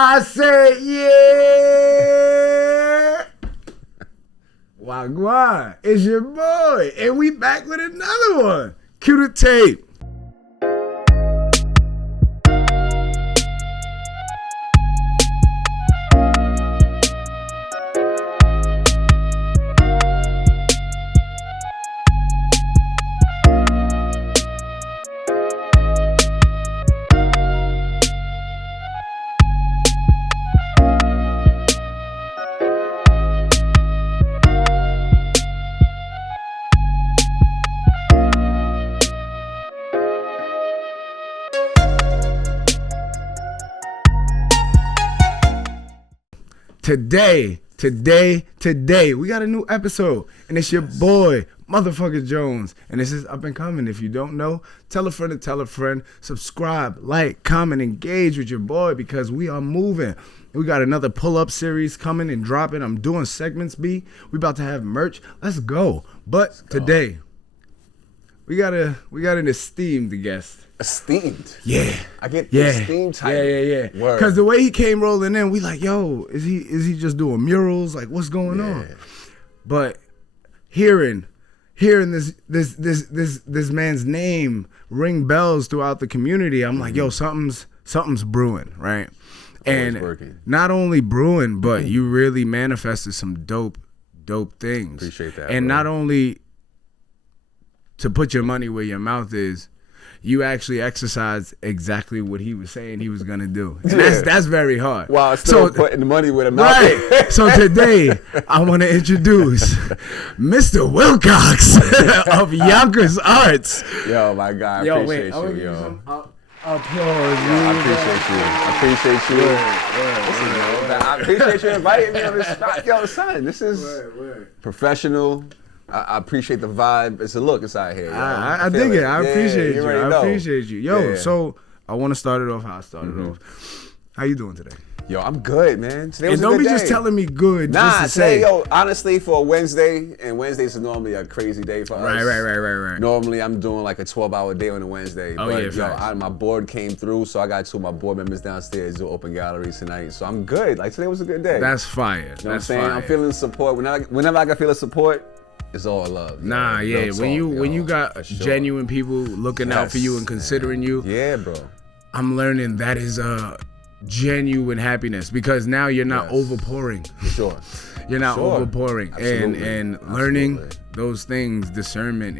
I said, yeah. Wagwan, it's your boy. And we back with another one. Cue the tape. Today, we got a new episode, and it's your boy, motherfucker Jones, and this is Up and Coming. If you don't know, tell a friend to tell a friend, subscribe, like, comment, engage with your boy, because we are moving. We got another pull-up series coming and dropping. I'm doing segments, B. We about to have merch. Let's go. But today, we got an esteemed guest. Esteemed? Yeah. I get the esteemed type. Yeah. Because the way he came rolling in, we like, yo, is he just doing murals? Like, what's going on? But hearing this man's name ring bells throughout the community, I'm like, yo, something's brewing, right? And not only brewing, but you really manifested some dope things. Appreciate that. And not only to put your money where your mouth is, you actually exercised exactly what he was saying he was gonna do. And that's very hard. Wow, still putting the money where the mouth is. Right. So today, I want to introduce Mr. WILCOX of Yonkers Arts. Yo, my guy, I appreciate you, yo. Some applause. I appreciate you. I appreciate you inviting me on this spot. Yo, son, this is professional. I appreciate the vibe. It's out here. I dig it. I appreciate you. I appreciate you. Yo, yeah. So I want to start it off how I started off. How you doing today? Yo, I'm good, man. Today was and don't a good be day. just telling me good. Nah, just to today, say. yo, honestly, for a Wednesday, and Wednesdays are normally a crazy day for us. Right. Normally, I'm doing like a 12-hour day on a Wednesday. But my board came through, so I got two of my board members downstairs do open galleries tonight. So I'm good. Like, today was a good day. That's fire. You know what I'm saying? I'm feeling support. Whenever I can feel the support, it's all love. Nah, yeah. When you got genuine people looking out for you and considering you, yeah, bro. I'm learning that is genuine happiness, because now you're not overpouring. For sure. You're not overpouring. Absolutely. And learning those things, discernment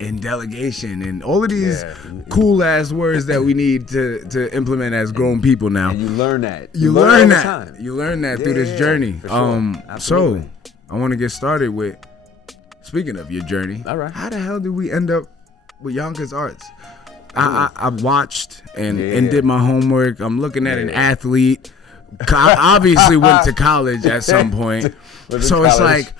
and delegation and all of these cool ass words that we need to implement as grown people now. And you learn that. You learn that. You learn that through this journey. So I want to get started with, speaking of your journey, all right, how the hell did we end up with Yonkers Arts? I watched and did my homework. I'm looking at an athlete. I obviously went to college at some point. So it's like,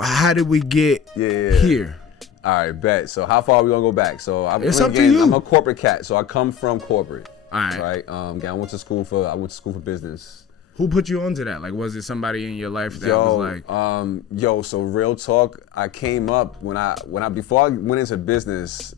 how did we get here? All right, bet. So how far are we gonna go back? So it's up to you. I'm a corporate cat, so I come from corporate. All right. Right. I went to school for business. Who put you onto that? Like, was it somebody in your life that was like? So real talk, I came up before I went into business,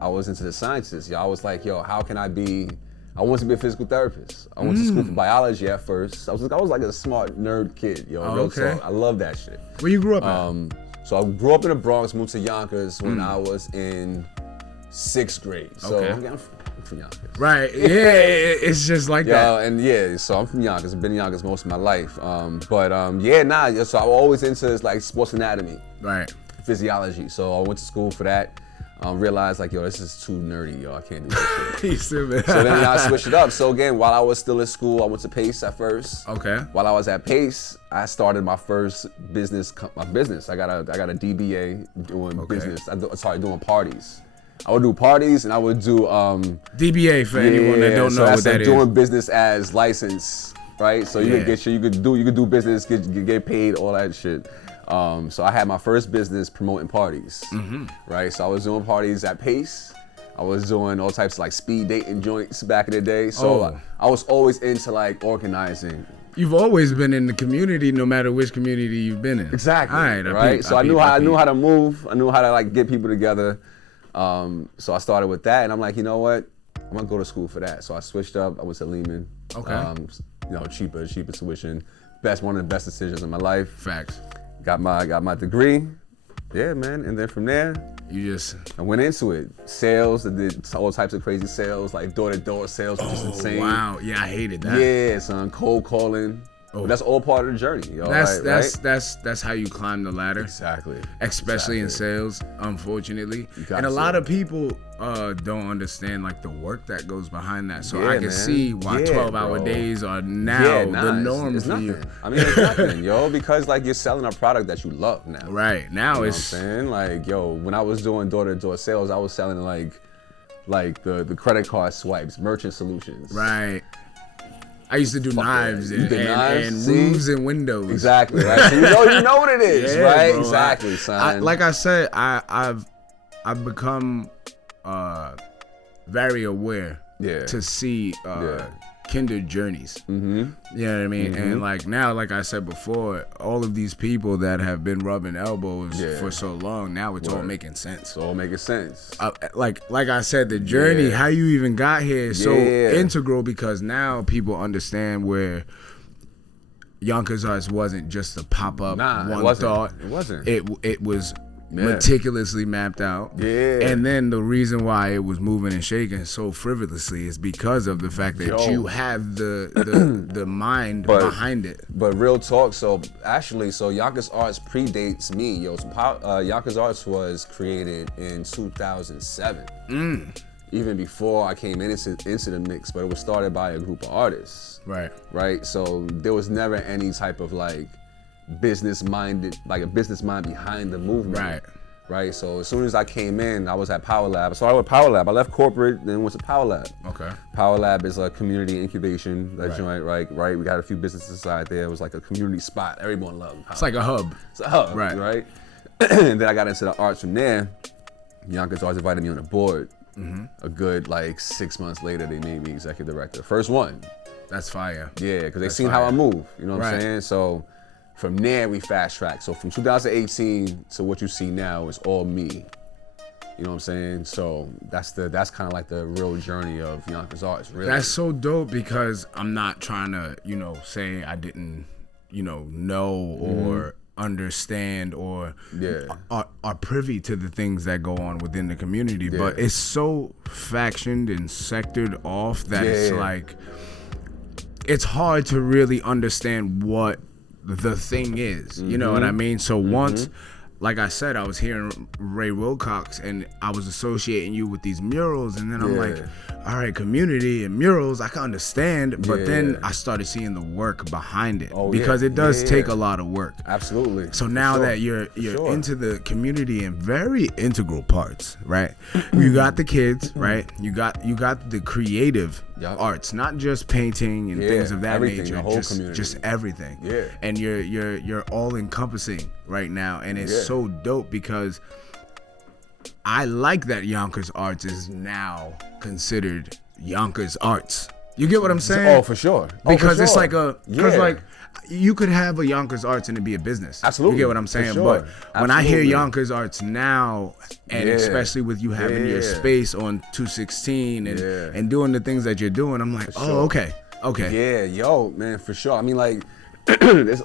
I was into the sciences. I was like, how can I wanted to be a physical therapist. I went to school for biology at first. I was like a smart nerd kid, real talk. I love that shit. Where you grew up at? So I grew up in the Bronx, moved to Yonkers when I was in 6th grade. So I'm from Yonkers. Right, it's just like that. So I'm from Yonkers. I've been in Yonkers most of my life. So I'm always into like sports anatomy. Right. Physiology. So I went to school for that. Realized like, this is too nerdy, I can't do this shit. So then I switched it up. So again, while I was still in school, I went to Pace at first. Okay. While I was at Pace, I started my first business. I got a DBA doing business. Doing parties. I would do parties and I would do DBA for anyone that don't know what that is. Doing business as license, right? So you could do business, get paid, all that shit. So I had my first business promoting parties, right? So I was doing parties at Pace. I was doing all types of like speed dating joints back in the day. So I was always into like organizing. You've always been in the community, no matter which community you've been in. Exactly. All right. Right. So I knew how to move. I knew how to like get people together. So I started with that, and I'm like, you know what? I'm gonna go to school for that. So I switched up. I went to Lehman, Okay. Cheaper tuition. One of the best decisions in my life. Facts. Got my degree. Yeah, man. And then from there, I went into it. Sales, I did all types of crazy sales, like door-to-door sales, which is insane. Wow. Yeah, I hated that. Yeah, son. Cold calling. But that's all part of the journey. That's how you climb the ladder. Exactly. Especially in sales, unfortunately. And a lot of people don't understand like the work that goes behind that. So I can see why 12-hour days are now the norm for you. I mean, it's nothing, yo, because like you're selling a product that you love now. Right. Now you know it's what I'm saying? Like, yo, when I was doing door-to-door sales, I was selling like the credit card swipes, merchant solutions. Right. I used to do knives and roofs and windows. Exactly, right? So you know what it is, right? Bro, exactly, son. Like I said, I've become very aware to see kindred journeys. Mm-hmm. You know what I mean? Mm-hmm. And like now, like I said before, all of these people that have been rubbing elbows for so long, now it's all making sense. It's all making sense. Like I said, the journey, how you even got here is so integral because now people understand where Yonkers Arts wasn't just a pop-up one thought. It wasn't. It was meticulously mapped out. Yeah. And then the reason why it was moving and shaking so frivolously is because of the fact that you have the mind behind it. But real talk, so Yonkers Arts predates me. Yonkers Arts was created in 2007. Even before I came into the mix, but it was started by a group of artists. Right? So there was never any type of like business mind behind the movement. Right. So as soon as I came in, I was at Power Lab. I started with Power Lab. I left corporate, then went to Power Lab. Okay. Power Lab is a community incubation joint, right? We got a few businesses inside there. It was like a community spot. Everyone loved Power. It's like a hub. It's a hub, right? And then I got into the arts from there. Yonkers Arts invited me on the board. Mm-hmm. A good 6 months later, they made me executive director. First one. That's fire. Yeah, because they seen how I move. You know what I'm saying? So from there, we fast track. So from 2018 to what you see now is all me. You know what I'm saying? So that's kind of like the real journey of Yonkers Arts, really. That's so dope because I'm not trying to, say I didn't, know or understand or are privy to the things that go on within the community. But it's so factioned and sectored off that it's like, it's hard to really understand what the thing is, you know what I mean? So once, like I said, I was hearing Ray WILCOX and I was associating you with these murals, and then I'm like, all right, community and murals, I can understand, but then I started seeing the work behind it because it does take a lot of work. Absolutely. So now that you're into the community in very integral parts, right? You got the kids, right? You got the creative arts, not just painting and things of that nature, the whole community. Just everything. Yeah. And you're all encompassing right now, and it's so dope because I like that Yonkers Arts is now considered Yonkers Arts. You get what I'm saying? Oh, for sure. Because it's like you could have a Yonkers Arts and it be a business. Absolutely. You get what I'm saying? Sure. But when I hear Yonkers Arts now, and especially with you having your space on 216 and doing the things that you're doing, I'm like, okay. Yeah, yo, man, for sure. I mean, like, there's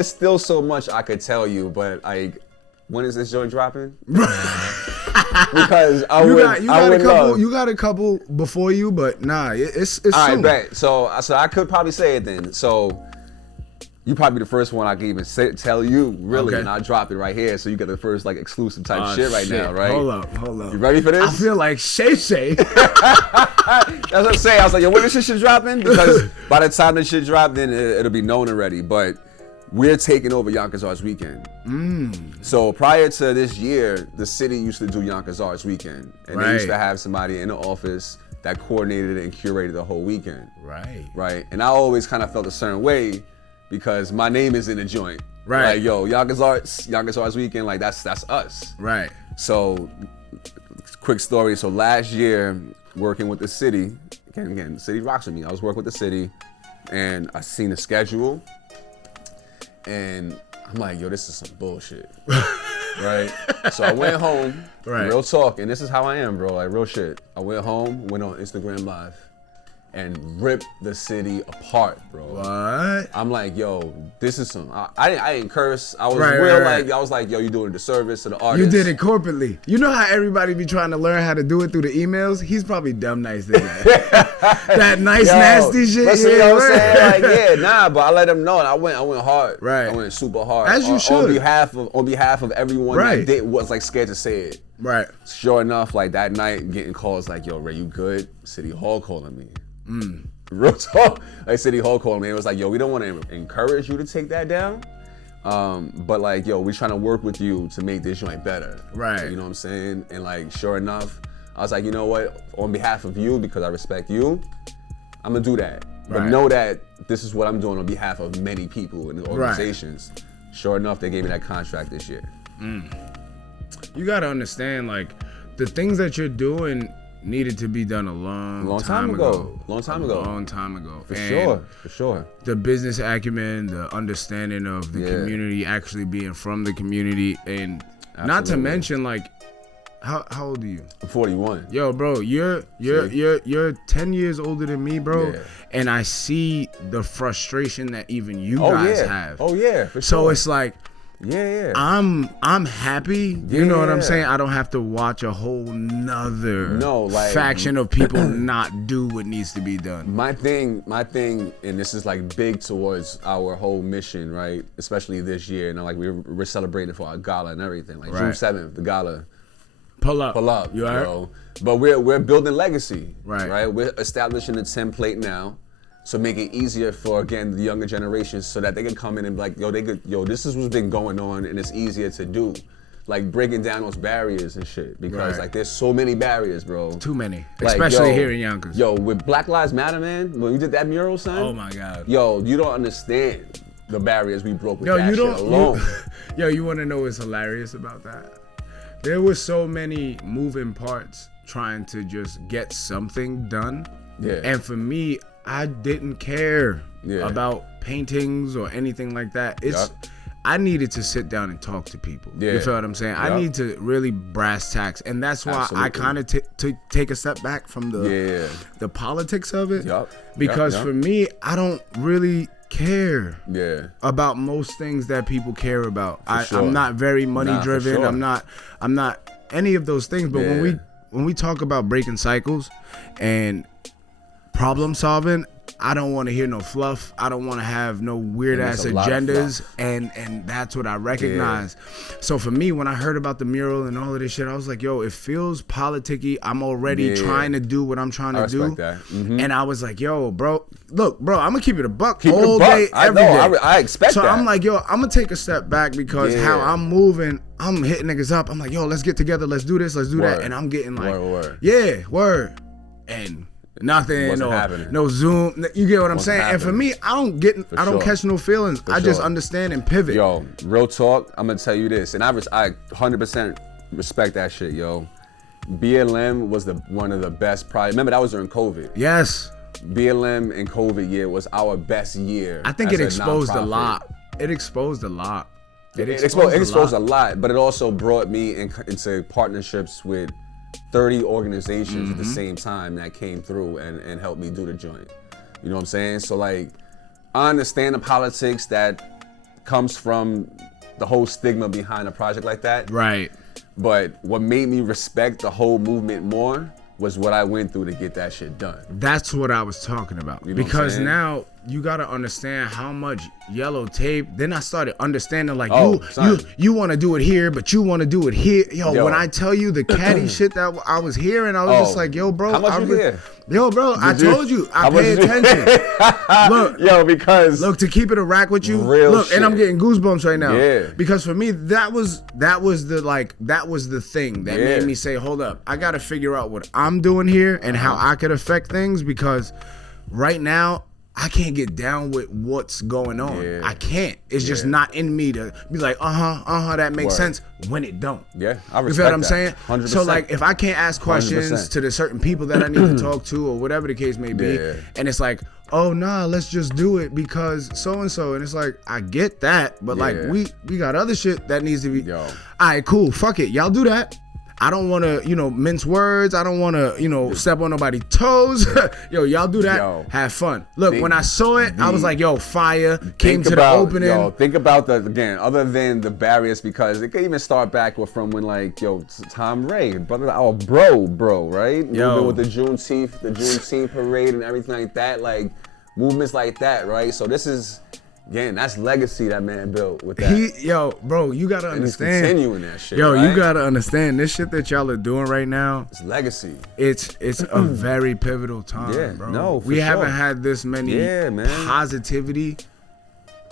still so much I could tell you, but like, when is this joint dropping? Because you got a couple before you, but nah, it's all soon. right, bet. So I could probably say it then. So you probably the first one I can even tell you, really, and I'll drop it right here. So you get the first exclusive type shit right now, right? Hold up. You ready for this? I feel like Shay. That's what I'm saying. I was like, yo, when this shit dropping? Because by the time this shit drop, then it'll be known already. But we're taking over Yonkers Arts Weekend. So prior to this year, the city used to do Yonkers Arts Weekend. And they used to have somebody in the office that coordinated it and curated the whole weekend. Right. And I always kind of felt a certain way because my name is in the joint. Right. Like, yo, Yonkers Arts Weekend, like that's us. Right. So, quick story. So last year, working with the city, again, the city rocks with me. I was working with the city and I seen the schedule. And I'm like, yo, this is some bullshit, right? So I went home, real talk, and this is how I am, bro, like real shit. I went home, went on Instagram Live, and rip the city apart, bro. What? I'm like, yo, this is some. I didn't curse. I was Right, real right. like, I was like, yo, you doing a disservice to the artist. You did it corporately. You know how everybody be trying to learn how to do it through the emails? He's probably dumb nice than that. That nice, Yo, nasty shit. But see, yeah, you know what I'm right. saying? Like, yeah, nah, but I let them know, and I went hard. Right. I went super hard. As you should. On behalf of everyone Right. that was like scared to say it. Right. Sure enough, like that night, getting calls like, yo, Ray, you good? City Hall calling me. Real talk. Like City Hall calling me. It was like, yo, we don't want to encourage you to take that down. But like, yo, we're trying to work with you to make this joint better. Right. You know what I'm saying? And like, sure enough, I was like, you know what? On behalf of you, because I respect you, I'm gonna do that. But Right. know that this is what I'm doing on behalf of many people and organizations. Right. Sure enough, they gave me that contract this year. You gotta understand, like, the things that you're doing needed to be done a long time ago. Long time ago. Long time ago. For sure. The business acumen, the understanding of the community, actually being from the community, and not to mention, like, how old are you? I'm 41. Yo, bro, you're 10 years older than me, bro. Yeah. And I see the frustration that even you guys have. Oh yeah, for sure. So it's like, yeah. I'm happy. You know what I'm saying? I don't have to watch a whole nother faction of people not do what needs to be done. My thing, and this is like big towards our whole mission, right? Especially this year, and like we're celebrating for our gala and everything. Like June 7th, the gala. Pull up. You all right? know? But we're building legacy. Right. We're establishing a template now. So make it easier for, again, the younger generations so that they can come in and be like, this is what's been going on and it's easier to do. Like breaking down those barriers and shit. Because like there's so many barriers, bro. Too many. Like, especially here in Yonkers. Yo, with Black Lives Matter, man, when we did that mural, son. Oh my God. Yo, you don't understand the barriers we broke with that shit alone. You wanna know what's hilarious about that? There were so many moving parts trying to just get something done. Yeah. And for me, I didn't care about paintings or anything like that. I needed to sit down and talk to people. Yeah. You feel what I'm saying? I need to really brass tacks. And that's why I kind of take a step back from the politics of it. Because for me, I don't really care about most things that people care about. I'm not very money driven. Sure. I'm not any of those things. But when we talk about breaking cycles and problem solving, I don't want to hear no fluff. I don't want to have no weird ass agendas, and that's what I recognize. So for me, when I heard about the mural and all of this shit, I was like, yo, it feels politicky. I'm already trying to do what I'm trying to do. That. Mm-hmm. And I was like, yo, bro, look, bro, I'm gonna keep it a buck all day, every day. I expect that. So I'm like, yo, I'm gonna take a step back because how I'm moving, I'm hitting niggas up. I'm like, yo, let's get together, let's do this, let's do that. And I'm getting like, word. And nothing, no Zoom. You get what I'm saying? And for me, I don't catch no feelings. I just understand and pivot. Yo, real talk, I'm gonna tell you this, and I 100% respect that shit, yo. BLM was one of the best. Remember, that was during COVID. Yes. BLM and COVID year was our best year. I think it exposed a lot. It exposed a lot. It exposed a lot, but it also brought me into partnerships with 30 organizations at the same time that came through and helped me do the joint. You know what I'm saying? So like, I understand the politics that comes from the whole stigma behind a project like that. Right. But what made me respect the whole movement more was what I went through to get that shit done. That's what I was talking about. You know because now you gotta understand how much yellow tape. Then I started understanding like you want to do it here, but you want to do it here. Yo, when I tell you the catty shit that I was hearing, I was just like, yo, bro. How much you hear? Yo, bro, I told you, I pay attention. Look, yo, because to keep it a rack with you, real shit. And I'm getting goosebumps right now. Yeah. Because for me, that was the thing that made me say, hold up, I gotta figure out what I'm doing here and how I could affect things, because right now I can't get down with what's going on. Yeah. I can't. It's just not in me to be like, that makes sense when it don't. Yeah, I respect that. You feel what I'm saying? 100%. So like, if I can't ask questions 100%. to the certain people that I need to talk to or whatever the case may be, and it's like, oh nah, let's just do it because so and so, and it's like, I get that, but like we got other shit that needs to be. All right, cool, fuck it, y'all do that. I don't want to, mince words. I don't want to, step on nobody's toes. Yo, y'all do that. Yo, have fun. Look, when I saw it, I was like, yo, fire. Came to the opening. Yo, think about other than the barriers, because it can even start back from when, like, yo, Tom Ray, brother, bro, right? Moving with the Juneteenth parade and everything like that, like, movements like that, right? So this is, again, that's legacy that man built with that. Bro, you gotta understand. And he's continuing that shit. Yo, right? You gotta understand this shit that y'all are doing right now. It's legacy. It's a very pivotal time, bro. No, we haven't had this many positivity,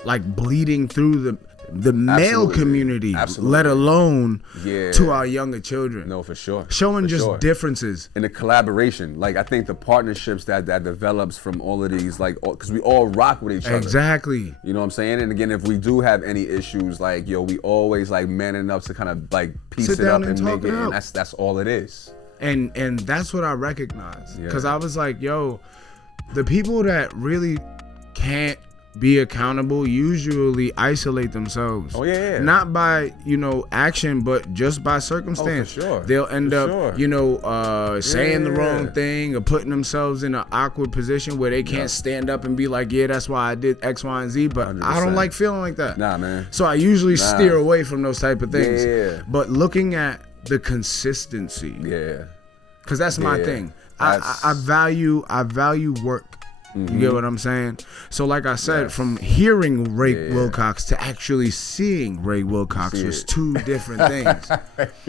like, bleeding through the male community, let alone to our younger children. No, for sure. Showing differences. And the collaboration. Like, I think the partnerships that develops from all of these, like, because we all rock with each other. Exactly. You know what I'm saying? And again, if we do have any issues, like, we always, like, man enough to kind of, like, piece it up and make it. And that's all it is. And that's what I recognize. Because I was like, yo, the people that really can't be accountable usually isolate themselves. Oh yeah. Not by action, but just by circumstance. Oh, for sure. They'll end up saying the wrong thing or putting themselves in an awkward position where they can't stand up and be like, yeah, that's why I did X, Y, and Z. But 100%. I don't like feeling like that. Nah, man. So I usually steer away from those type of things. Yeah. But looking at the consistency. Yeah. Because that's my thing. I value work. Mm-hmm. You get what I'm saying? So like I said, from hearing Ray WILCOX to actually seeing Ray WILCOX was two different things.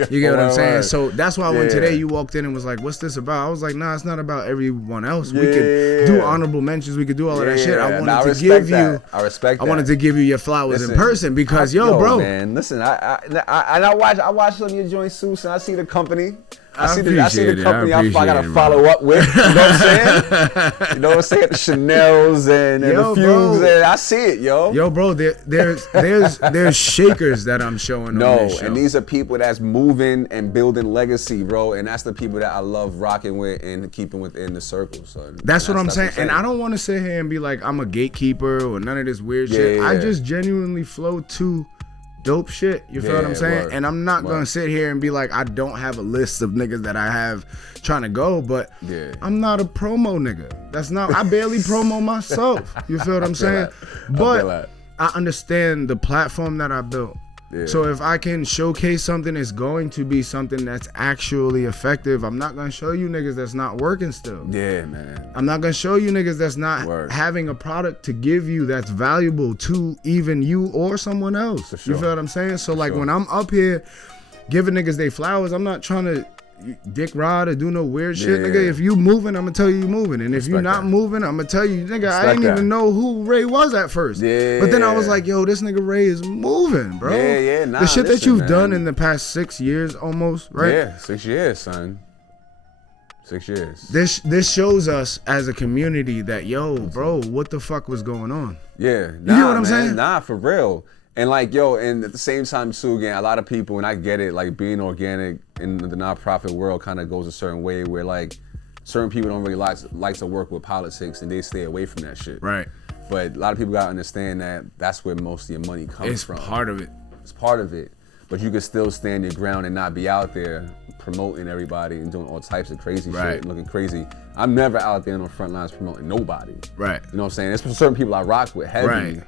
You get what I'm saying? So that's why when today you walked in and was like, what's this about? I was like, nah, it's not about everyone else. We could do honorable mentions. We could do all of that shit. I wanted to give you. I respect that. I wanted to give you your flowers in person because, bro. Man, listen, I watch some of your joint suits and I see the company. I see the company I gotta follow up with. You know what I'm saying? You know what I'm saying? The Chanel's and the Fugues, and I see it, yo. Yo, bro, there's shakers that I'm showing on this show. And these are people that's moving and building legacy, bro. And that's the people that I love rocking with and keeping within the circle. So that's what I'm saying. And I don't want to sit here and be like I'm a gatekeeper or none of this weird shit. I just genuinely flow to dope shit, you feel what I'm saying? Word. And I'm not gonna sit here and be like I don't have a list of niggas that I have trying to go, but I'm not a promo nigga. That's not, I barely promo myself. You feel what I'm saying? But I understand the platform that I built. So if I can showcase something, it's going to be something that's actually effective. I'm not gonna show you niggas that's not working still. Yeah, man. I'm not gonna show you niggas that's not having a product to give you that's valuable to even you or someone else. You feel what I'm saying? So like when I'm up here giving niggas they flowers, I'm not trying to dick rod or do no weird shit, nigga. If you moving, I'm gonna tell you moving, and if you not moving, I'm gonna tell you, nigga, I didn't even know who Ray was at first. But then I was like, yo, this nigga Ray is moving, bro. Nah, the shit that you've done in the past 6 years almost, right? 6 years, son. 6 years. This shows us as a community that, yo, bro, what the fuck was going on? Yeah, you know what I'm saying? Nah, for real. And like, yo, and at the same time too, again, a lot of people, and I get it, like being organic in the nonprofit world kind of goes a certain way where like certain people don't really like to work with politics and they stay away from that shit. Right. But a lot of people gotta understand that that's where most of your money comes from. It's part of it. It's part of it. But you can still stand your ground and not be out there promoting everybody and doing all types of crazy shit and looking crazy. I'm never out there on the front lines promoting nobody. Right. You know what I'm saying? There's certain people I rock with heavy. Right.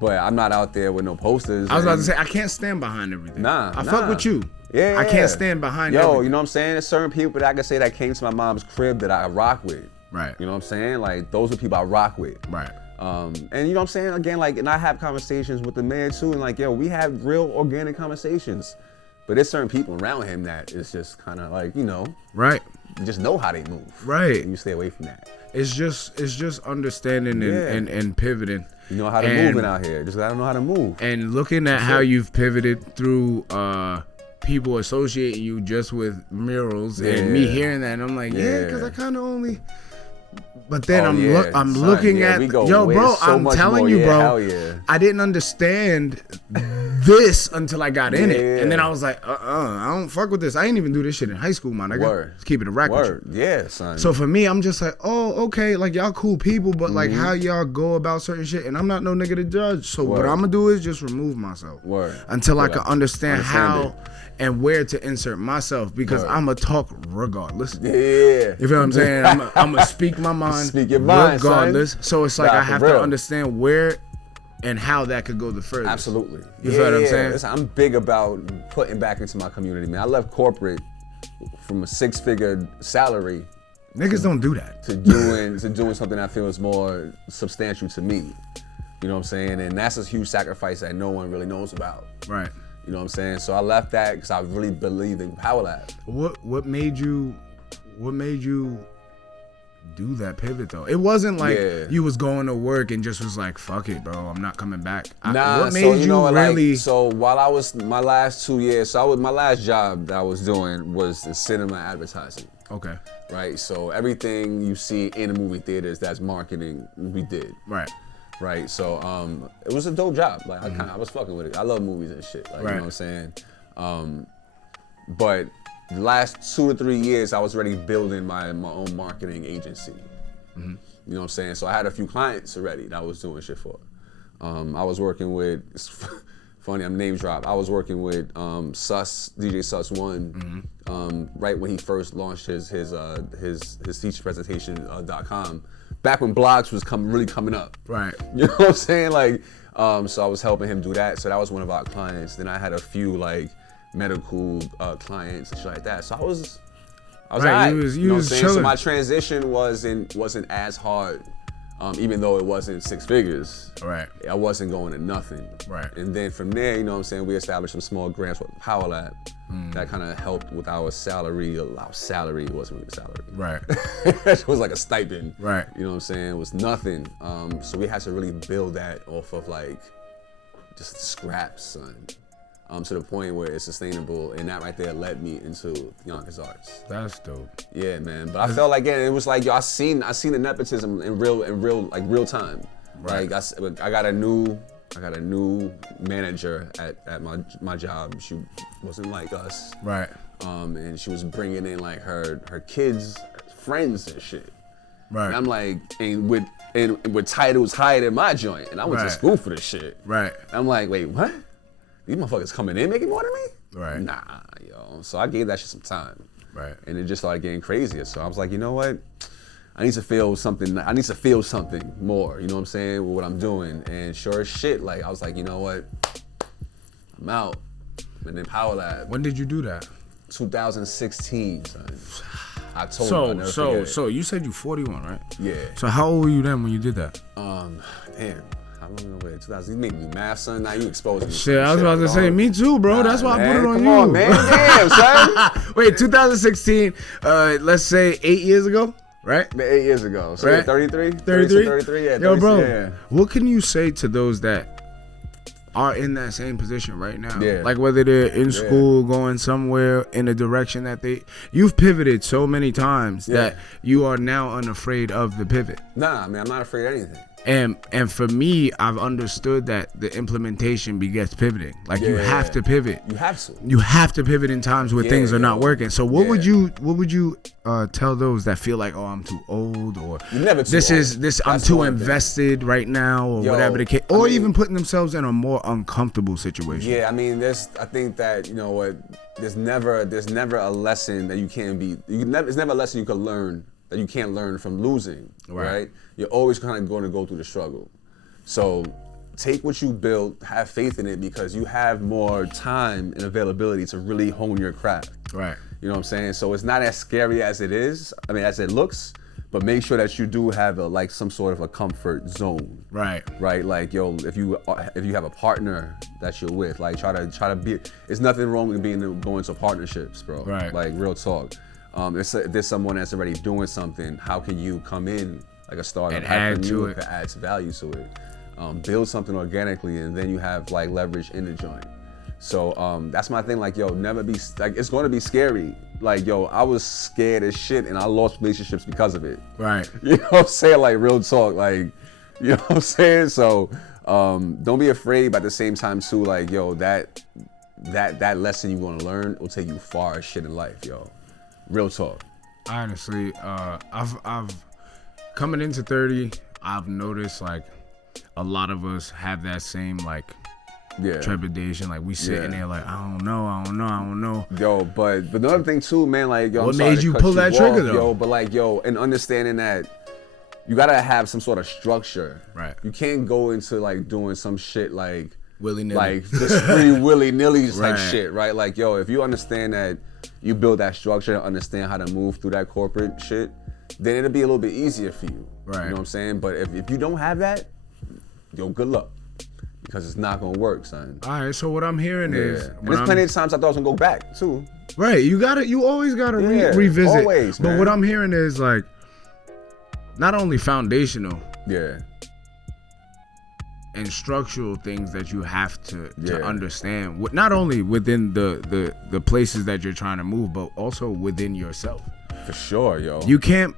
But I'm not out there with no posters. I was about to say, I can't stand behind everything. I fuck with you. Yeah. I can't stand behind everything. You know what I'm saying? There's certain people that I can say that came to my mom's crib that I rock with. Right. You know what I'm saying? Like, those are people I rock with. Right. And you know what I'm saying? Again, like, and I have conversations with the man too, and like, yo, we have real organic conversations. But there's certain people around him that is just kind of like, you know. Right. You just know how they move. Right. And you stay away from that. It's just understanding and pivoting. You know how to move out here. Just gotta know how to move. And looking at how you've pivoted through people associating you just with murals and me hearing that, and I'm like, because I kind of only. But then I'm looking at yo, bro. I'm telling you, bro. I didn't understand this until I got in it. Yeah. And then I was like, I don't fuck with this. I ain't even do this shit in high school, my nigga. Word. Let's keep it a record. Yeah, son. So for me, I'm just like, oh, okay, like y'all cool people, but like how y'all go about certain shit, and I'm not no nigga to judge. So what I'm gonna do is just remove myself until I can understand how and where to insert myself, because I'm gonna talk regardless. Yeah. You feel what I'm saying? I'm gonna speak my mind, Speak your mind, regardless. son. So it's like I have to understand where and how that could go the furthest. Absolutely. You feel what I'm saying? Listen, I'm big about putting back into my community, man. I left corporate from a 6-figure salary. Niggas don't do that. To doing something that feels more substantial to me. You know what I'm saying? And that's a huge sacrifice that no one really knows about. Right. You know what I'm saying? So I left that because I really believed in Power Lab. What made you do that pivot though? It wasn't like you was going to work and just was like, fuck it, bro, I'm not coming back. What made you really? So while I was my last 2 years, my last job that I was doing was in cinema advertising. Okay. Right. So everything you see in the movie theaters that's marketing, we did. Right. So it was a dope job. Like I was fucking with it. I love movies and shit. Like you know what I'm saying. But the last 2 to 3 years, I was already building my own marketing agency. You know what I'm saying? So I had a few clients already that I was doing shit for. I was working with, it's funny, I'm name drop. I was working with DJ Sus One, right when he first launched his feature presentation.com. Back when blogs was really coming up. Right. You know what I'm saying? Like, so I was helping him do that. So that was one of our clients. Then I had a few like medical clients and shit like that. So I was right. You was chilling. So my transition wasn't as hard, even though it wasn't 6 figures. Right. I wasn't going to nothing. Right. And then from there, you know what I'm saying, we established some small grants with Power Lab. That kind of helped with our salary. Our salary wasn't really a salary. Right. It was like a stipend. Right. You know what I'm saying? It was nothing. So we had to really build that off of like just scraps, son. To the point where it's sustainable, and that right there led me into Yonkers Arts. That's dope. Yeah, man. But I felt like it was like, yo, I seen the nepotism in real time. Right. Like I got a new manager at my job. She wasn't like us. Right. And she was bringing in like her kids, friends and shit. Right. And I'm like, and with titles higher than my joint, and I went to school for this shit. Right. And I'm like, wait, what? These motherfuckers coming in making more than me? Right. Nah, yo. So I gave that shit some time. Right. And it just started getting crazier. So I was like, you know what? I need to feel something. I need to feel something more. You know what I'm saying? With what I'm doing. And sure as shit, like I was like, you know what? I'm out. And then Power Lab. When did you do that? 2016, son. October. So you said you 41, right? Yeah. So how old were you then when you did that? Damn. How long ago? 2000. You make me math, son. Now you exposing me. Shit, I was about to say, me too, bro. That's why I put it on Come you. On, man. Damn, son. Wait, 2016. Let's say 8 years ago, right? 8 years ago. So right? 33. 33. 33. Yeah. Yo, bro. Yeah. What can you say to those that are in that same position right now? Yeah. Like whether they're in school, going somewhere in a direction that you've pivoted so many times that you are now unafraid of the pivot. Nah, man, I'm not afraid of anything. And for me, I've understood that the implementation begets pivoting. Like you have to pivot. You have to. You have to pivot in times where things are not working. So what would you tell those that feel like, oh, I'm too old, or You're never too old. I'm too invested right now, or whatever the case, or even putting themselves in a more uncomfortable situation. Yeah, I mean, I think that, you know what, there's never a lesson that you can't be. There's never a lesson you can learn that you can't learn from losing, right? You're always kind of going to go through the struggle. So take what you built, have faith in it, because you have more time and availability to really hone your craft. Right. You know what I'm saying? So it's not as scary as it is, as it looks, but make sure that you do have some sort of a comfort zone. Right. Right? Like, yo, if you have a partner that you're with, like try to be, there's nothing wrong with going into partnerships, bro. Right. Like, real talk. If there's someone that's already doing something, how can you come in like a startup and add to it? That adds value to it. Build something organically, and then you have like leverage in the joint. So that's my thing. Like, yo, never be like, it's going to be scary. Like, yo, I was scared as shit, and I lost relationships because of it. Right. You know what I'm saying? Like, real talk. Like, you know what I'm saying? So Don't be afraid, but at the same time too, like, yo, that lesson you're gonna learn will take you far as shit in life, yo. Real talk. Honestly, I've coming into 30, I've noticed like a lot of us have that same like trepidation. Like we sitting there like, I don't know. Yo, but another thing too, man, like, yo, what made you pull that trigger though? Yo, but like, yo, and understanding that you gotta have some sort of structure. Right. You can't go into like doing some shit like willy-nilly. Like just free willy-nilly type shit, right? Like, yo, if you understand that you build that structure and understand how to move through that corporate shit, then it'll be a little bit easier for you. Right. You know what I'm saying? But if you don't have that, yo, good luck. Because it's not gonna work, son. All right, so what I'm hearing is... There's plenty of times I thought I was gonna go back, too. Right, you always gotta revisit. Always, man. But what I'm hearing is like, not only foundational, and structural things that you have to understand, not only within the places that you're trying to move, but also within yourself. For sure, yo. You can't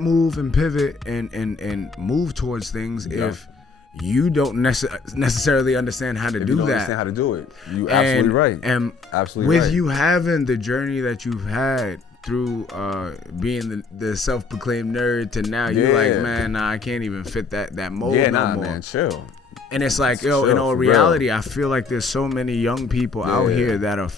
move and pivot and move towards things if you don't necessarily understand how to do that. Understand how to do it. You absolutely right. And absolutely with you having the journey that you've had through being the self-proclaimed nerd to now, you're like, man, nah, I can't even fit that mold no more. Man, chill. And it's like, yo, in all reality, I feel like there's so many young people out here that are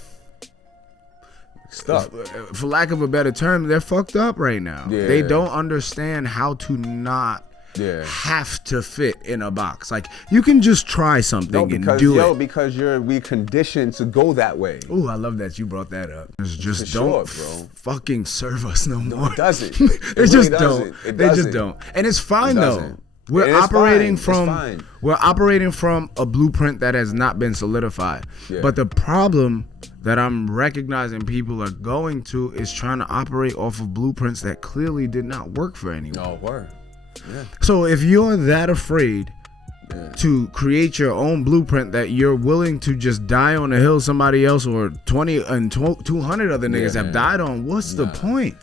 stuck. For lack of a better term, they're fucked up right now. They don't understand how to not have to fit in a box. Like, you can just try something and do it. Because we conditioned to go that way. Ooh, I love that you brought that up. Just don't fucking serve us no more. It doesn't. They just don't. They just don't. And it's fine though. We're operating from a blueprint that has not been solidified. But the problem that I'm recognizing people are going to is trying to operate off of blueprints that clearly did not work for anyone. No, word. Yeah. So if you're that afraid to create your own blueprint that you're willing to just die on a hill somebody else or 20 and 200 other niggas have died on, what's the point?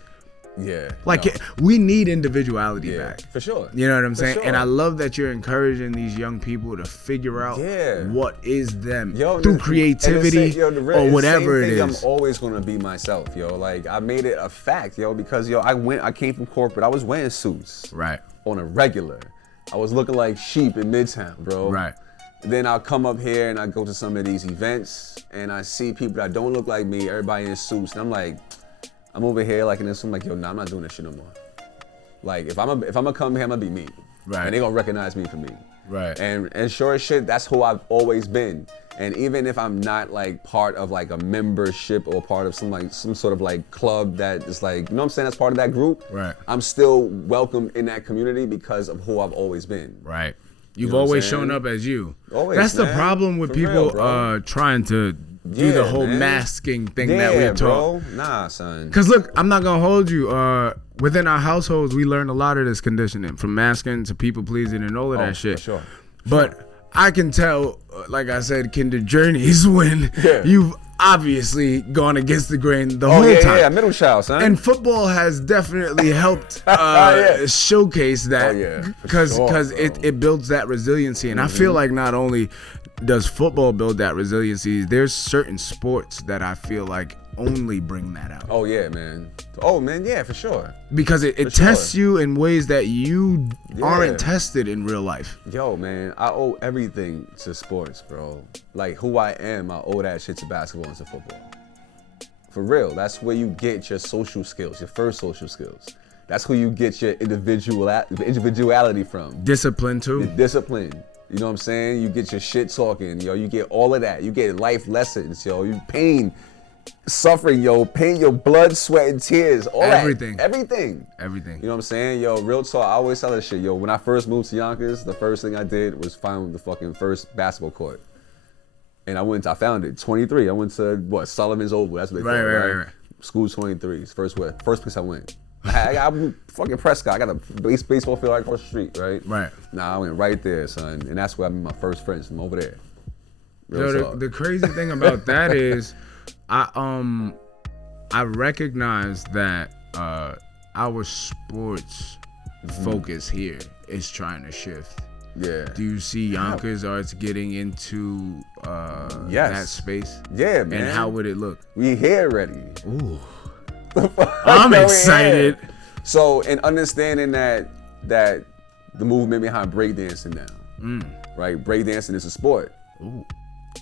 We need individuality back. For sure. You know what I'm saying? Sure. And I love that you're encouraging these young people to figure out what is them through creativity or whatever it is. I'm always gonna be myself, yo. Like, I made it a fact, yo, because I came from corporate. I was wearing suits. Right. On a regular. I was looking like sheep in Midtown, bro. Right. Then I'll come up here and I go to some of these events and I see people that don't look like me, everybody in suits, and I'm like, I'm over here like in this, I'm like, yo, nah, I'm not doing this shit no more. Like, if I'm gonna come here, I'm gonna be me. Right. And they gonna recognize me for me. Right. And sure as shit, that's who I've always been. And even if I'm not like part of like a membership or part of some sort of like club that is like, you know what I'm saying, that's part of that group. Right. I'm still welcome in that community because of who I've always been. Right. You've always shown up as you. Always, that's the problem with people trying to do the whole masking thing that we're taught. Nah, son. Cause look, I'm not gonna hold you. Within our households, we learned a lot of this conditioning, from masking to people pleasing and all of that shit. For sure. But I can tell, like I said, kinder journeys when you've obviously gone against the grain the whole time. Yeah, middle child, son. And football has definitely helped showcase that because it builds that resiliency. And I feel like not only does football build that resiliency, there's certain sports that I feel like only bring that out. Oh yeah, man. Oh man, yeah, for sure. Because it tests you in ways that you aren't tested in real life. Yo, man, I owe everything to sports, bro. Like, who I am, I owe that shit to basketball and to football. For real, that's where you get your social skills, your first social skills. That's who you get your individuality from. Discipline too. The discipline. You know what I'm saying? You get your shit talking, yo. You get all of that. You get life lessons, yo. You pain, suffering, yo. Pain, your blood, sweat, and tears. All everything. That. Everything. Everything. You know what I'm saying? Yo, real talk. I always tell this shit, yo. When I first moved to Yonkers, the first thing I did was find the fucking first basketball court. And I found it, 23. I went to, Sullivan's Oval. That's what they call it, right? School 23. First place I went. I'm fucking Prescott. I got a baseball field right across the street, right? Right. Nah, I went right there, son. And that's where I met my first friends, from over there. The crazy thing about that is I recognize that our sports focus here is trying to shift. Yeah. Do you see Yonkers arts getting into Yes. that space? Yeah, man. And how would it look? We here already. Ooh. I'm excited. So, in understanding that the movement behind breakdancing now, right? Breakdancing is a sport. Ooh.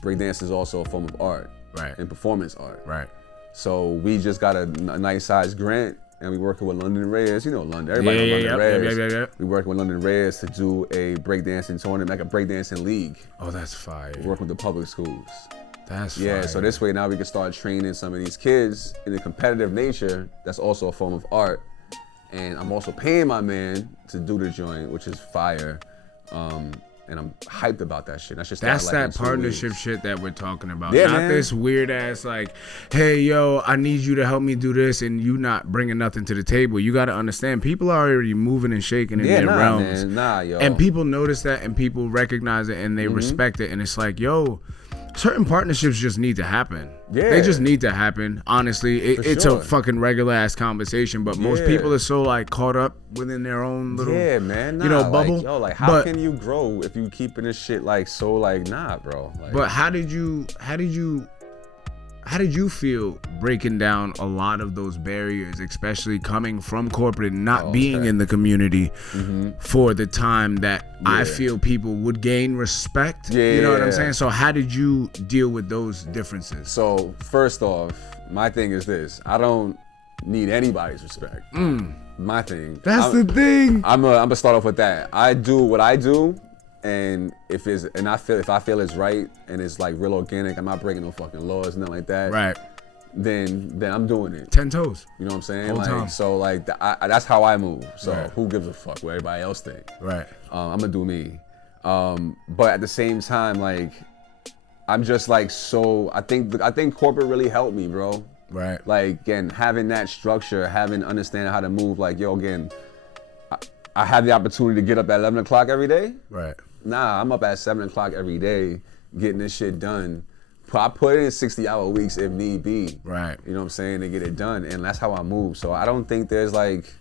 Breakdance is also a form of art, Right. and performance art. Right. So we just got a nice size grant, and we working with London Reyes. You know London. Everybody knows London Reyes. Yeah. We working with London Reyes to do a breakdancing tournament, like a breakdancing league. Oh, that's fire. We're working with the public schools. That's fire. Yeah, so this way now we can start training some of these kids in a competitive nature. That's also a form of art. And I'm also paying my man to do the joint, which is fire. And I'm hyped about that shit. That's that partnership shit that we're talking about. Yeah, not man. this weird ass like, hey yo, I need you to help me do this, and you not bringing nothing to the table. You got to understand, people are already moving and shaking in their realms. Man. Nah, yo. And people notice that, and people recognize it, and they respect it. And it's like, yo, certain partnerships just need to happen. Yeah. They just need to happen. Honestly, it's sure. a fucking regular ass conversation, but most people are so like caught up within their own little, man, nah, you know, bubble. Like, yo, like how can you grow if you keeping this shit like so like nah, bro? Like, but how did you feel breaking down a lot of those barriers, especially coming from corporate and not being in the community for the time that I feel people would gain respect? You know what I'm saying? So how did you deal with those differences? So first off, my thing is this: I don't need anybody's respect. My thing. That's the thing. I'm gonna start off with that. I do what I do. And if I feel it's right and it's like real organic, I'm not breaking no fucking laws, nothing like that. Right. Then I'm doing it. 10 toes. You know what I'm saying? Whole like time. so, like that's how I move. So Right. who gives a fuck what everybody else think? Right. I'm gonna do me. But at the same time, like I'm just like so. I think corporate really helped me, bro. Right. Like again, having that structure, understanding how to move. Like yo, again, I have the opportunity to get up at 11 o'clock every day. Right. Nah, I'm up at 7 o'clock every day getting this shit done. I put in 60-hour weeks if need be. Right. You know what I'm saying? To get it done. And that's how I move. So I don't think there's like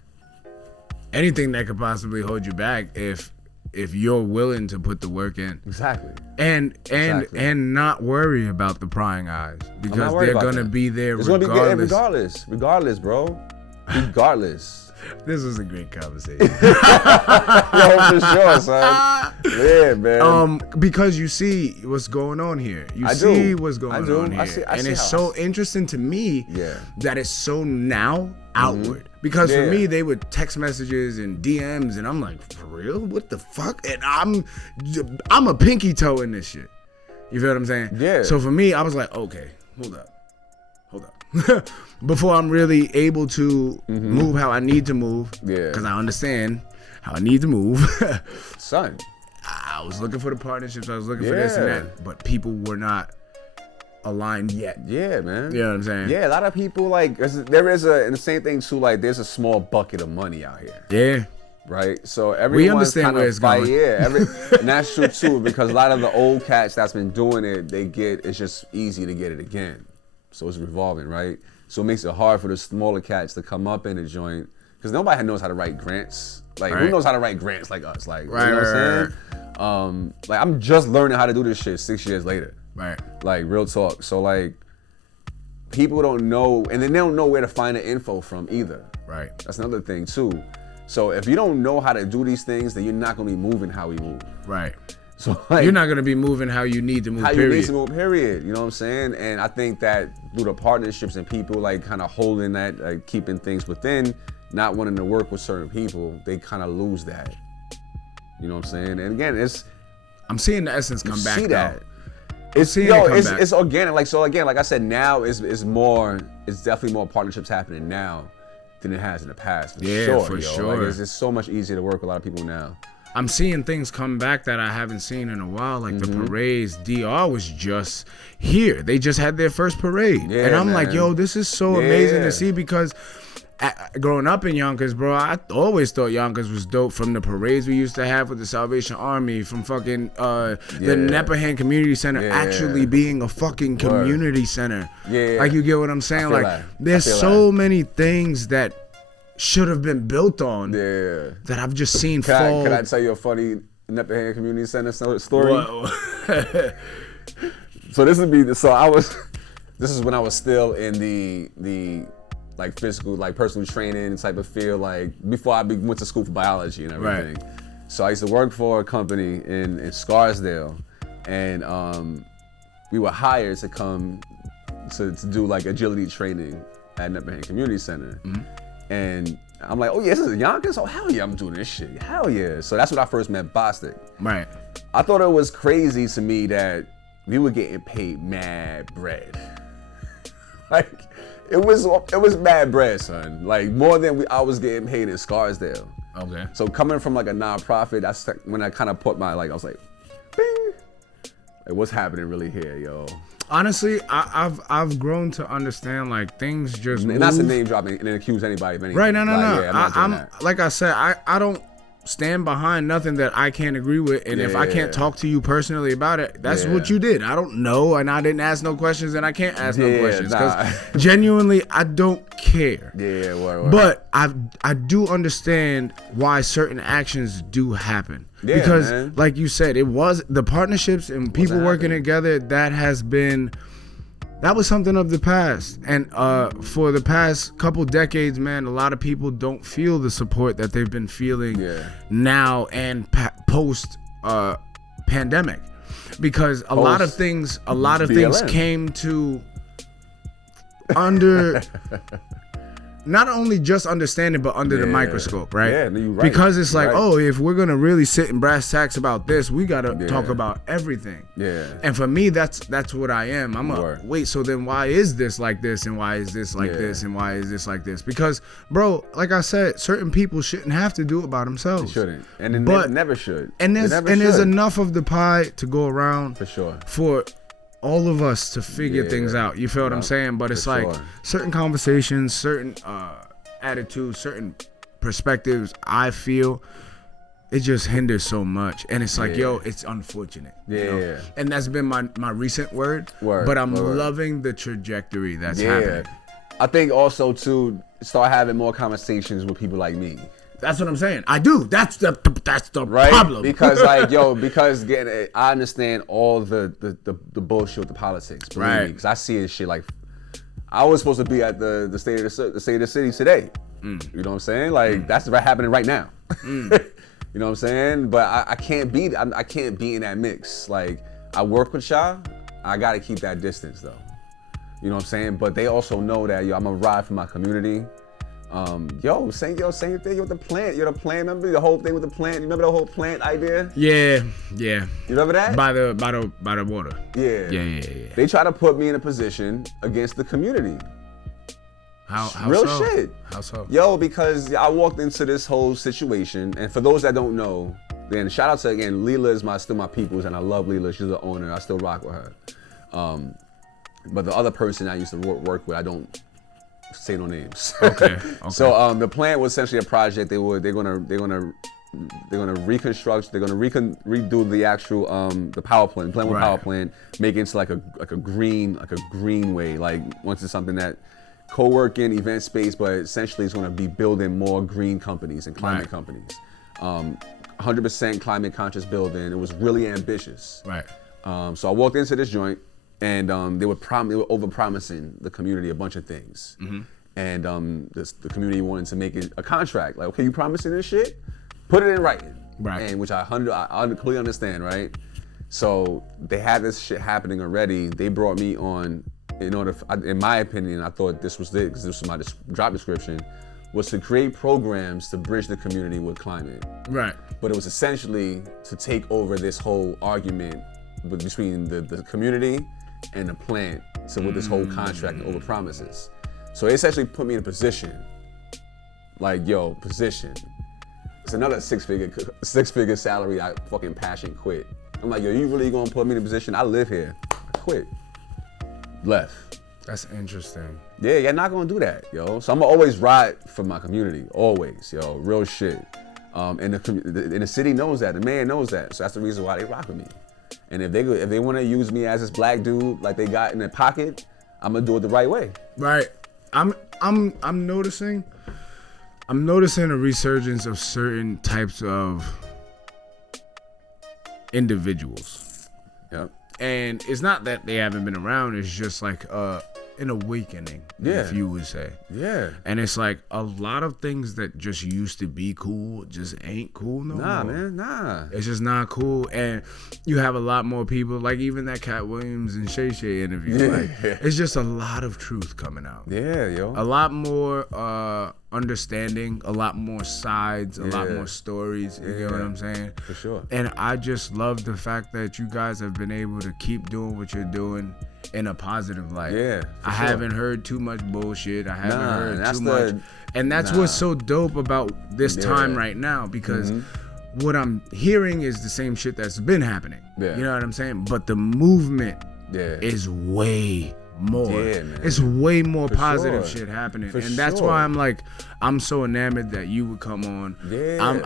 anything that could possibly hold you back if you're willing to put the work in. Exactly. And not worry about the prying eyes, because they're gonna be there it's regardless. Gonna be there regardless, bro. Regardless. This was a great conversation. Yo, for sure, son. Yeah, man. Because you see what's going on here. You I see do. what's going I do. on here. I see and it's so interesting to me that it's so now outward. Because for me, they would text messages and DMs, and I'm like, for real? What the fuck? And I'm a pinky toe in this shit. You feel what I'm saying? Yeah. So for me, I was like, okay, hold up. Before I'm really able to move how I need to move, because I understand how I need to move. Son. I was looking for the partnerships, I was looking for this and that, but people were not aligned yet. Yeah, man. You know what I'm saying? Yeah, a lot of people like, and the same thing too, like there's a small bucket of money out here. Yeah. Right? So everyone's understand where it's going. Yeah, and that's true too, because a lot of the old cats that's been doing it, it's just easy to get it again. So it's revolving, right? So it makes it hard for the smaller cats to come up in the joint, because nobody knows how to write grants. Like, who knows how to write grants like us? Like, you know what I'm saying? Like, I'm just learning how to do this shit 6 years later. Right. Like, real talk. So, like, people don't know, and then they don't know where to find the info from either. Right. That's another thing, too. So, if you don't know how to do these things, then you're not going to be moving how we move. Right. So like, you're not gonna be moving how you need to move. You need to move, period. You know what I'm saying? And I think that through the partnerships and people like kind of holding that, like keeping things within, not wanting to work with certain people, they kind of lose that. You know what I'm saying? And again, I'm seeing the essence come back. See that? Though. It's organic. Like so, again, like I said, now it's definitely more partnerships happening now than it has in the past. For sure. Like, it's so much easier to work with a lot of people now. I'm seeing things come back that I haven't seen in a while, like the parades. DR was just here. They just had their first parade. Yeah, and I'm man. like, yo, this is so amazing to see, because growing up in Yonkers, bro, I always thought Yonkers was dope, from the parades we used to have with the Salvation Army, from fucking the Neppahan Community Center actually being a fucking community center. Yeah. Like, you get what I'm saying? Like, there's so many things that should have been built on that I've just seen fall. Can I tell you a funny Nepperhan Community Center story. Whoa. So this is when I was still in the like physical, like personal training type of field, like before I went to school for biology and everything. Right. So I used to work for a company in Scarsdale, and we were hired to come to do like agility training at Nepperhan Community Center. And I'm like, oh yeah, this is Yonkers? Oh hell yeah, I'm doing this shit. Hell yeah. So that's when I first met Bostic. Right. I thought it was crazy to me that we were getting paid mad bread. Like, it was mad bread, son. Like, more than I was getting paid in Scarsdale. Okay. So coming from like a nonprofit, that's when I kind of put my, like, I was like, bing. Like, what's happening really here, yo? Honestly, I've grown to understand, like, things just And move. not to name dropping and accuse anybody of anything. Right, no. Yeah, I'm not doing I'm that. like I said, I don't stand behind nothing that I can't agree with, and if I can't talk to you personally about it, that's what you did. I don't know, and I didn't ask no questions, and I can't ask no questions because genuinely I don't care. Yeah, word. But I do understand why certain actions do happen. Yeah, because man. like you said, it was the partnerships and people working together that was something of the past. And for the past couple decades, man, a lot of people don't feel the support that they've been feeling now and post pandemic, because a lot of things came to under not only just understanding, but under the microscope, right? Yeah, you're right. Because it's like, Right. oh, if we're gonna really sit in brass tacks about this, we gotta talk about everything. Yeah. And for me, that's what I am. I'm wait, so then why is this like this, and why is this like this, and why is this like this? Because, bro, like I said, certain people shouldn't have to do it by themselves. They shouldn't, and they never should. And there's enough of the pie to go around for sure for all of us to figure things out. You feel what I'm saying? But it's like certain conversations, certain attitudes, certain perspectives, I feel it just hinders so much. And it's like, yo, it's unfortunate. You know? And that's been my recent word. But I'm loving the trajectory that's happening. I think also to start having more conversations with people like me. That's what I'm saying. I do. That's the right? problem. Because like, I understand all the bullshit with the politics. Right. Because I see this shit like, I was supposed to be at the state of the city today. You know what I'm saying? Like that's happening right now. You know what I'm saying? But I can't be in that mix. Like I work with y'all. I gotta keep that distance though. You know what I'm saying? But they also know that I'm a ride for my community. Same thing with the plant. You're the plant. Remember the whole thing with the plant? You remember the whole plant idea? Yeah. You remember that? By the water. Yeah. They try to put me in a position against the community. How Real so? shit. How so? Yo, because I walked into this whole situation, and for those that don't know, then shout out to again, Leela is still my peoples, and I love Leela. She's the owner. I still rock with her. But the other person I used to work with, I don't say no names. Okay. So the plan was essentially a project. They're gonna reconstruct. They're gonna redo the actual the power plant, power plant, make it into like a greenway. Like once it's something that co-working event space, but essentially it's gonna be building more green companies and climate companies. 100% climate conscious building. It was really ambitious. Right. So I walked into this joint. And they were over-promising the community a bunch of things. And the community wanted to make it a contract. Like, okay, you promising this shit? Put it in writing. Right. And which I completely understand, right? So they had this shit happening already. They brought me on in my opinion, I thought this was it, because this was my job description, was to create programs to bridge the community with climate. Right. But it was essentially to take over this whole argument between the community and the plant, so with this whole contract and over promises. So it essentially put me in a position, like, position. It's another six figure salary I fucking passion quit. I'm like, you really gonna put me in a position? I live here. I quit. Left. That's interesting. Yeah, you're not gonna do that, So I'm gonna always ride for my community, always, real shit. And the city knows that, the mayor knows that, so that's the reason why they rock with me. And if they want to use me as this black dude like they got in their pocket, I'm gonna do it the right way. Right. I'm noticing a resurgence of certain types of individuals. Yep. And it's not that they haven't been around. It's just like an awakening, if you would say. Yeah. And it's like a lot of things that just used to be cool just ain't cool no more. Nah, man, nah. It's just not cool. And you have a lot more people, like even that Cat Williams and Shay Shay interview. Yeah. Like, it's just a lot of truth coming out. Yeah, yo. A lot more understanding, a lot more sides, a lot more stories. You get what I'm saying? For sure. And I just love the fact that you guys have been able to keep doing what you're doing in a positive light. Yeah, I haven't heard too much bullshit. I haven't heard too much. And that's what's so dope about this time right now, because what I'm hearing is the same shit that's been happening. Yeah. You know what I'm saying? But the movement is way more. Yeah, man. It's way more For positive sure. shit happening. For And that's sure. why I'm so enamored that you would come on. Yeah.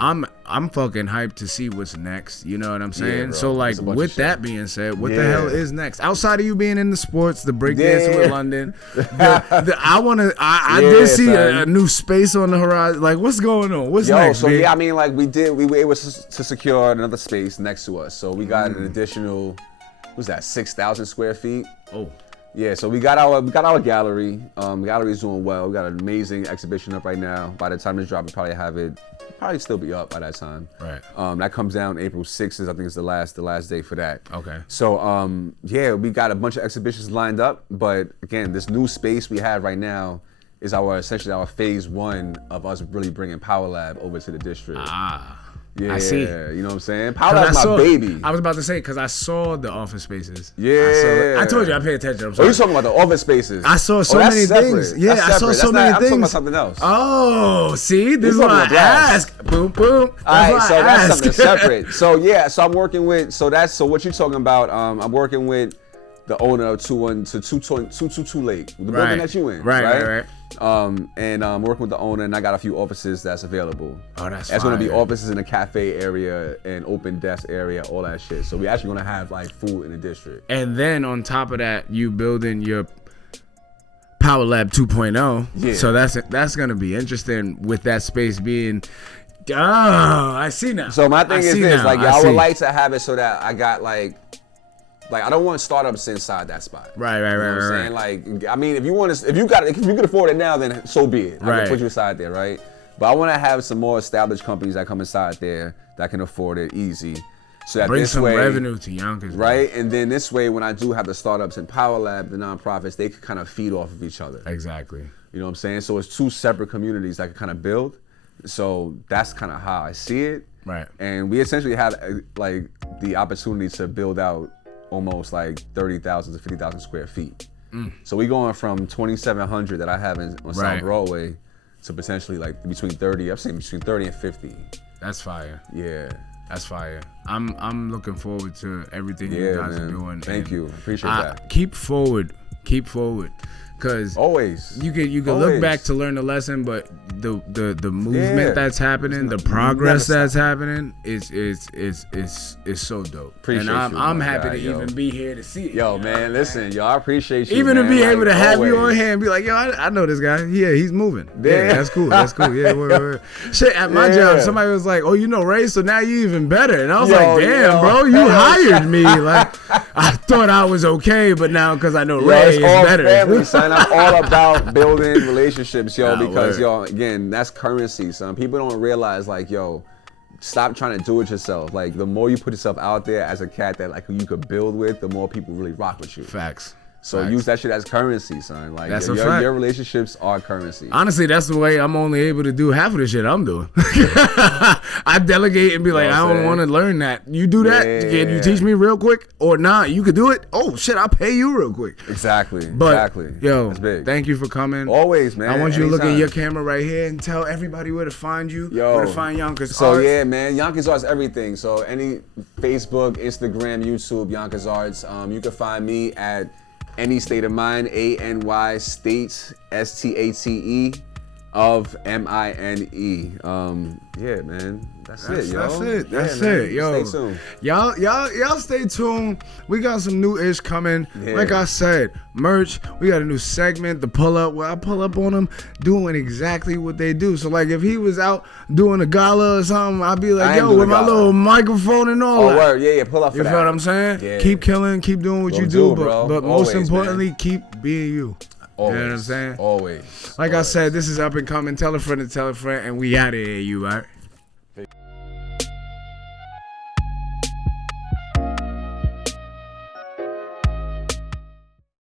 I'm fucking hyped to see what's next. You know what I'm saying? bro. So like, It's a bunch with of that shit. being said, what the hell is next? Outside of you being in the sports, the breakdancing Yeah. with London, I did see a new space on the horizon. Like, what's going on? What's next? So big? I mean, like we were able to secure another space next to us. So we got an additional, what was that, 6,000 square feet? Oh. Yeah, so we got our gallery. Gallery's doing well. We got an amazing exhibition up right now. By the time this drop, we probably still be up by that time. Right. That comes down April 6th. I think is the last day for that. Okay. So we got a bunch of exhibitions lined up. But again, this new space we have right now is essentially our phase 1 of us really bringing Power Lab over to the district. Yeah, I see. You know what I'm saying? Power Lab's my baby. I was about to say, because I saw the office spaces. Yeah. I told you I pay attention. I'm Oh, sorry. you talking about the office spaces? I saw so that's many separate. things. Yeah, That's I saw separate. so That's many not, things. I'm talking about something else. Oh, see? This is You're why I talking about glass. ask. Boom, boom. All right, so that's something ask. separate. So I'm working with. So what you're talking about? I'm working with the owner of 222 Lake, the building that you in. Right. And I'm working with the owner, and I got a few offices that's available. Oh, that's That's gonna be fire. offices in the cafe area and open desk area, all that shit. So we actually gonna have like food in the district. And then on top of that, you building your Power Lab 2.0. Yeah. So that's gonna be interesting with that space being. Oh, I see now. So my thing I is see this: now. like, I I see. would like to have it so that I got like I don't want startups inside that spot. Right. You know what I'm saying? Like, I mean, if you can afford it now, then so be it. I Right. can put you inside there, right? But I want to have some more established companies that come inside there that can afford it easy. So that Bring this some way, revenue to Yonkers. right? And then this way, when I do have the startups and Power Lab, the nonprofits, they can kind of feed off of each other. Exactly. You know what I'm saying? So it's two separate communities that can kind of build. So that's kind of how I see it. Right. And we essentially have like the opportunity to build out almost like 30,000 to 50,000 square feet. So we going from 2,700 that I have on Right. South Broadway to potentially like between 30. I'm saying between 30 and 50. That's fire. Yeah. That's fire. I'm looking forward to everything you Yeah, guys man. are doing. Thank and you. Appreciate that. Keep forward. Cause Always. you can Always. look back to learn the lesson, but the movement Yeah. that's happening, the progress that's happening is so dope. Appreciate and you, I'm my happy guy, to yo. even be here to see it. Yo, man, listen, yo, I appreciate you. Even to man. be Like, able to have you on always. here and be like, yo, I know this guy. Yeah, he's moving. Yeah, Yeah. that's cool. Yeah, word. Shit, at my Yeah. job, somebody was like, oh, you know Ray, so now you even better. And I was Yo, like, damn, yo. bro, you hired me. Like, I thought I was okay, but now because I know Yo, Ray, it's it's all better. family, son. I'm all about building relationships, yo, Nah, because, word. yo, again, that's currency, son. People don't realize, like, yo, stop trying to do it yourself. Like, the more you put yourself out there as a cat that, like, you could build with, the more people really rock with you. Facts. So Facts. use that shit as currency, son. Like, That's your, a fact. your relationships are currency. Honestly, that's the way I'm only able to do half of the shit I'm doing. I delegate and be like, know what I I'm don't saying? want to learn that. You do that? Can you teach me real quick? Or nah, you could do it? Oh, shit, I'll pay you real quick. Exactly. But, exactly. yo, That's big. thank you for coming. Always, man. I want you to look at Anytime. your camera right here and tell everybody where to find you, Yo. where to find Yonkers So Arts. yeah, man, Yonkers Arts everything. So any Facebook, Instagram, YouTube, Yonkers Arts. You can find me at Any State of Mind, ANY State, STATE. of MINE. Yeah, man. That's it, yo. That's it, yo. Stay tuned. Y'all stay tuned. We got some new ish coming. Yeah. Like I said, merch. We got a new segment, the pull up, where I pull up on them doing exactly what they do. So like if he was out doing a gala or something, I'd be like, yo, with my little microphone and all that. Word, yeah, pull up for that. You feel what I'm saying? Yeah. Keep killing, keep doing what you do, bro. but most importantly, keep being you. Always, you know what I'm saying? Always. Like I said, this is Up and Coming. Tell a friend to tell a friend, and we out of here, you right?